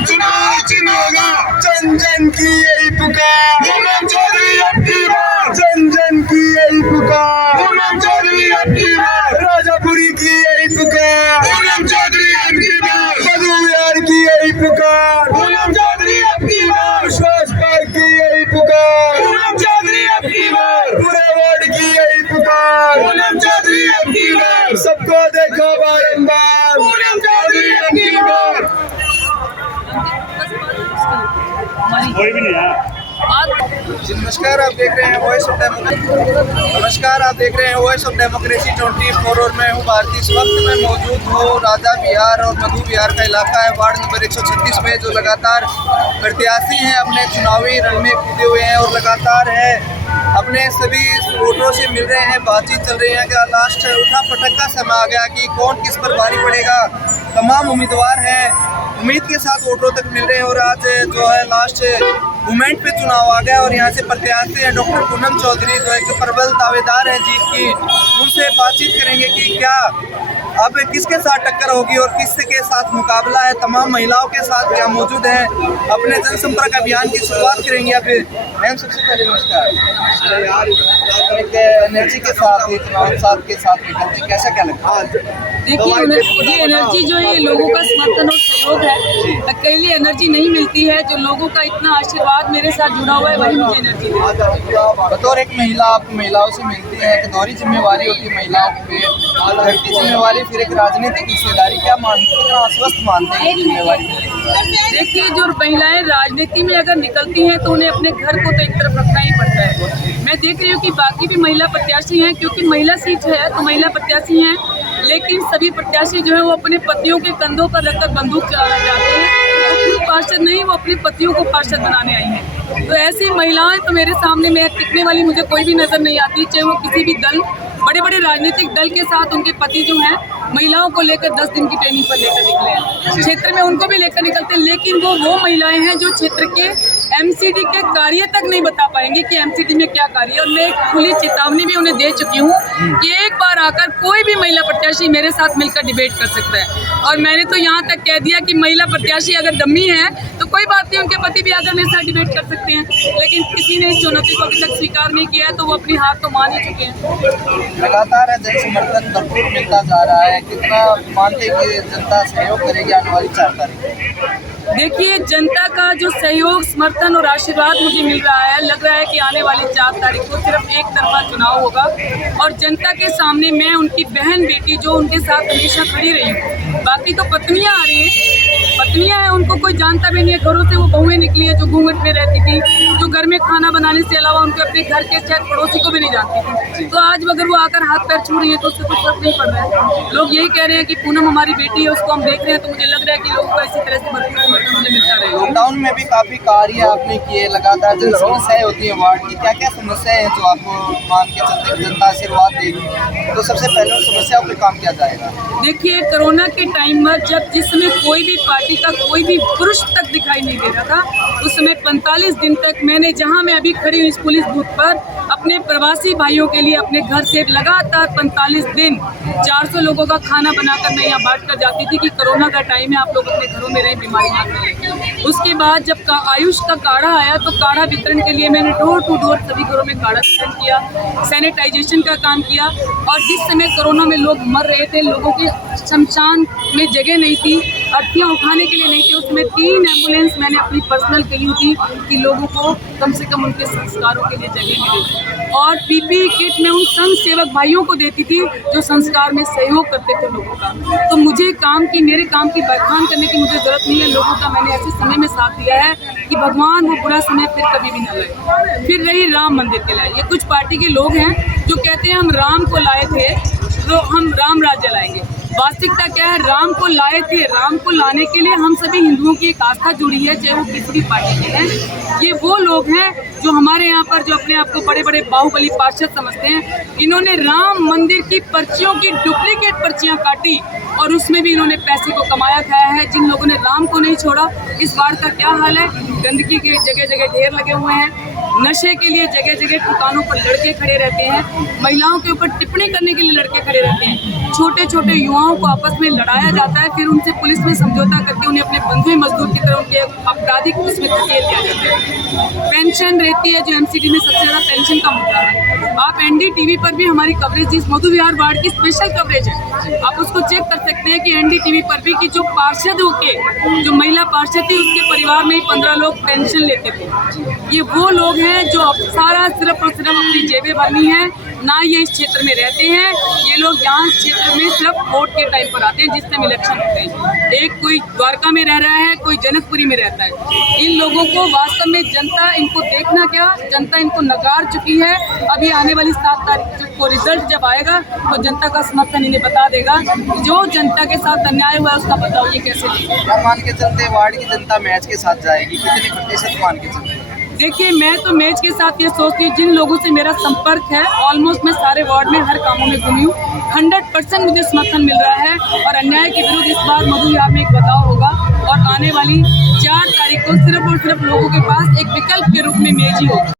चुनाव चिन्ह होगा, जन जन की यही पुकार, पूनम चौधरी अब की बार, जन जन की यही पुकार, पूनम चौधरी अब की बार, राजापुरी की यही पुकार, पूनम चौधरी अब की बार, मधु विहार की यही पुकार, पूनम चौधरी अब की बार, विश्वास पार्क की यही पुकार, पूनम चौधरी अब की बार, पूरे वार्ड की यही पुकार, पूनम चौधरी अब की बार, सबको देखो बारंबार, पूनम चौधरी अब की बार। कोई भी नहीं है। नमस्कार, आप देख रहे हैं वॉइस ऑफ डेमोक्रेसी। नमस्कार, आप देख रहे हैं वॉइस ऑफ डेमोक्रेसी 24 और मैं हूं भारती। इस वक्त मैं मौजूद हूं राजा विहार और मधु विहार का इलाका है, वार्ड नंबर 136 में, जो लगातार प्रत्याशी हैं अपने चुनावी रण में कूदे हुए हैं और लगातार है अपने सभी वोटरों से मिल रहे हैं, बातचीत चल रही है कि लास्ट उठा पटक का समय आ गया कि कौन किस पर भारी पड़ेगा। तमाम उम्मीदवार हैं, उम्मीद के साथ वोटरों तक मिल रहे हैं और आज जो है लास्ट मोमेंट पे चुनाव आ गया और यहाँ से प्रत्याशी हैं डॉक्टर पूनम चौधरी, जो एक प्रबल दावेदार हैं जीत की। उनसे बातचीत करेंगे कि क्या अब किसके साथ टक्कर होगी और किसके साथ मुकाबला है। तमाम महिलाओं के साथ यहाँ मौजूद हैं, अपने जनसंपर्क अभियान की शुरुआत करेंगे। अब मैम, सबसे पहले नमस्कार। एक एनर्जी के साथ चुनाव के साथ निकलते, कैसा क्या लगता है? देखिए, ये एनर्जी जो है लोगों का समर्थन और सहयोग है। अकेली एनर्जी नहीं मिलती है, जो लोगों का इतना आशीर्वाद मेरे साथ जुड़ा हुआ है वही मुझे एनर्जी देता है। बतौर एक महिला आप महिलाओं से मिलती हैं, एक दोहरी जिम्मेवारी होती है महिलाओं पे, घर की जिम्मेवारी, फिर एक राजनीतिक हिस्सेदारी, क्या मानते हैं, कितना आश्वस्त मानते हैं जिम्मेवारी? देखिए, जो महिलाएं राजनीति में अगर निकलती हैं तो उन्हें अपने घर को तो एक तरफ रखना ही पड़ता है। मैं देख रही हूँ कि बाकी भी महिला प्रत्याशी हैं, क्योंकि महिला सीट है तो महिला प्रत्याशी हैं, लेकिन सभी प्रत्याशी जो है वो अपने पतियों के कंधों पर रखकर बंदूक चलाना चाहते हैं। वो खुद पार्षद नहीं, वो अपने पतियों को पार्षद बनाने आई हैं। तो ऐसी महिलाएं तो मेरे सामने में टिकने वाली मुझे कोई भी नज़र नहीं आती, चाहे वो किसी भी दल, बड़े बड़े राजनीतिक दल के साथ उनके पति जो हैं महिलाओं को लेकर 10 दिन की ट्रेनिंग पर लेकर निकले हैं, क्षेत्र में उनको भी लेकर निकलते हैं, लेकिन वो महिलाएं हैं जो क्षेत्र के एमसीडी के कार्य तक नहीं बता पाएंगे कि एमसीडी में क्या कार्य है। और मैं एक खुली चेतावनी भी उन्हें दे चुकी हूँ कि एक बार आकर कोई भी महिला प्रत्याशी मेरे साथ मिलकर डिबेट कर सकता है। और मैंने तो यहाँ तक कह दिया कि महिला प्रत्याशी अगर डम्मी है तो कोई बात नहीं, उनके पति भी आकर मेरे साथ डिबेट कर सकते हैं, लेकिन किसी ने इस चुनौती को अभी तक स्वीकार नहीं किया है, तो वो अपनी हार तो मान ही चुके हैं। लगातार जन समर्थन भरपूर मिलता जा रहा है, कितना मानते हैं कि जनता सहयोग करेगी आने वाली 4 तारीख? देखिए, जनता का जो सहयोग, समर्थन और आशीर्वाद मुझे मिल रहा है, लग रहा है कि आने वाली 4 तारीख को सिर्फ एक तरफा चुनाव होगा और जनता के सामने मैं उनकी बहन बेटी जो उनके साथ हमेशा खड़ी रही हूँ। बाकी तो पत्नियाँ आ रही हैं, पत्नियाँ हैं, उनको कोई जानता भी नहीं है, घरों से वो बहुएं निकली है जो घूंघट में रहती थी, जो घर में खाना बनाने से अलावा उनके अपने घर के शायद पड़ोसी को भी नहीं जानती थी। तो आज अगर वो आकर हाथ पैर छू रही है तो उससे कुछ फर्क नहीं पड़ रहा है। लोग यही कह रहे हैं कि पूनम हमारी बेटी है, उसको हम देख रहे हैं, तो मुझे लग रहा है कि लोगों का इसी तरह से भरपूर समर्थन मुझे मिलता रहेगा। लॉकडाउन में भी काफी कार्य आपने किए, लगातार जन समस्याएं होती है वार्ड की, क्या क्या समस्याएं हैं जो आपको मान के चलते जनता आशीर्वाद देगी? तो सबसे पहले समस्याओं पे काम किया जाएगा। देखिए, कोरोना के टाइम में जब जिस समय कोई भी पार्टी का कोई भी पुरुष तक दिखाई नहीं दे रहा था, उस समय 45 दिन तक मैंने, जहां मैं अभी खड़ी हूँ इस पुलिस बूथ पर, अपने प्रवासी भाइयों के लिए अपने घर से लगातार 45 दिन 400 लोगों का खाना बनाकर मैं यहाँ बांट कर जाती थी कि कोरोना का टाइम है, आप लोग अपने घरों में रहे, बीमारी ना फैले। उसके बाद जब आयुष का काढ़ा आया तो काढ़ा वितरण के लिए मैंने डोर टू डोर सभी घरों में काढ़ा वितरण किया, सैनिटाइजेशन का काम किया। और जिस समय कोरोना में लोग मर रहे थे, लोगों के शमशान में जगह नहीं थी, अर्थियाँ उठाने के लिए नहीं थी, उसमें 3 एम्बुलेंस मैंने अपनी पर्सनल कही थी कि लोगों को कम से कम उनके संस्कारों के लिए जगह मिले। और पीपीई किट मैं उन संघ सेवक भाइयों को देती थी जो संस्कार में सहयोग करते थे लोगों का। तो मुझे मेरे काम की बखान करने की मुझे ज़रूरत नहीं है। लोगों का मैंने ऐसे समय में साथ दिया है कि भगवान वो बुरा समय फिर कभी भी न लाए। फिर रही राम मंदिर के लाए, ये कुछ पार्टी के लोग हैं जो कहते हैं हम राम को लाए थे तो हम राम राज्य लाएंगे। वास्तविकता क्या है, राम को लाए थे, राम को लाने के लिए हम सभी हिंदुओं की एक आस्था जुड़ी है, चाहे वो किसी भी पार्टी के हैं। ये वो लोग हैं जो हमारे यहाँ पर जो अपने आप को बड़े बड़े बाहुबली पार्षद समझते हैं। इन्होंने राम मंदिर की पर्चियों की डुप्लीकेट पर्चियाँ काटी और उसमें भी इन्होंने पैसे को कमाया खाया है। जिन लोगों ने राम को नहीं छोड़ा, इस बार का क्या हाल है, गंदगी के जगह जगह ढेर लगे हुए हैं। नशे के लिए जगह जगह ठिकानों पर लड़के खड़े रहते हैं, महिलाओं के ऊपर टिप्पणी करने के लिए लड़के खड़े रहते हैं, छोटे छोटे युवाओं को आपस में लड़ाया जाता है, फिर उनसे पुलिस में समझौता करके उन्हें अपने बंधुए मजदूर की तरह उनके आपराधिक उसमें धकेल दिया जाता है। पेंशन रहती है जो एमसीडी में सबसे ज़्यादा पेंशन का मुद्दा है। आप एनडीटीवी पर भी हमारी कवरेज, जिस मधु विहार वार्ड की स्पेशल कवरेज है, आप उसको चेक कर सकते हैं कि एनडीटीवी पर भी कि जो पार्षद होके, जो महिला पार्षद थी उसके परिवार में ही 15 लोग पेंशन लेते थे। ये वो लोग हैं जो सारा सिर्फ और सिर्फ अपनी जेबें भरनी है, ना ये इस क्षेत्र में रहते हैं। ये लोग यहाँ इस क्षेत्र में सिर्फ वोट के टाइम पर आते हैं, जिस टाइम इलेक्शन होते हैं। एक कोई द्वारका में रह रहा है, कोई जनकपुरी में रहता है। इन लोगों को वास्तव में जनता, इनको देखना क्या, जनता इनको नकार चुकी है। अभी आने वाली 7 तारीख को रिजल्ट जब आएगा तो जनता का समर्थन इन्हें बता देगा। जो जनता के साथ अन्याय हुआ है उसका बताओ ये कैसे लेगा। मान के चलते वार्ड की जनता मैच के साथ जाएगी, कितने प्रतिशत मान के चलते? देखिए, मैं तो मैच के साथ ये सोचती हूँ, जिन लोगों से मेरा संपर्क है, ऑलमोस्ट मैं सारे वार्ड में हर कामों में घूमी हूँ, 100% मुझे समर्थन मिल रहा है। और अन्याय के विरुद्ध इस बार मधु विहार में एक बदलाव होगा और आने वाली 4 तारीख को सिर्फ और सिर्फ लोगों के पास एक विकल्प के रूप में मेज ही होगा।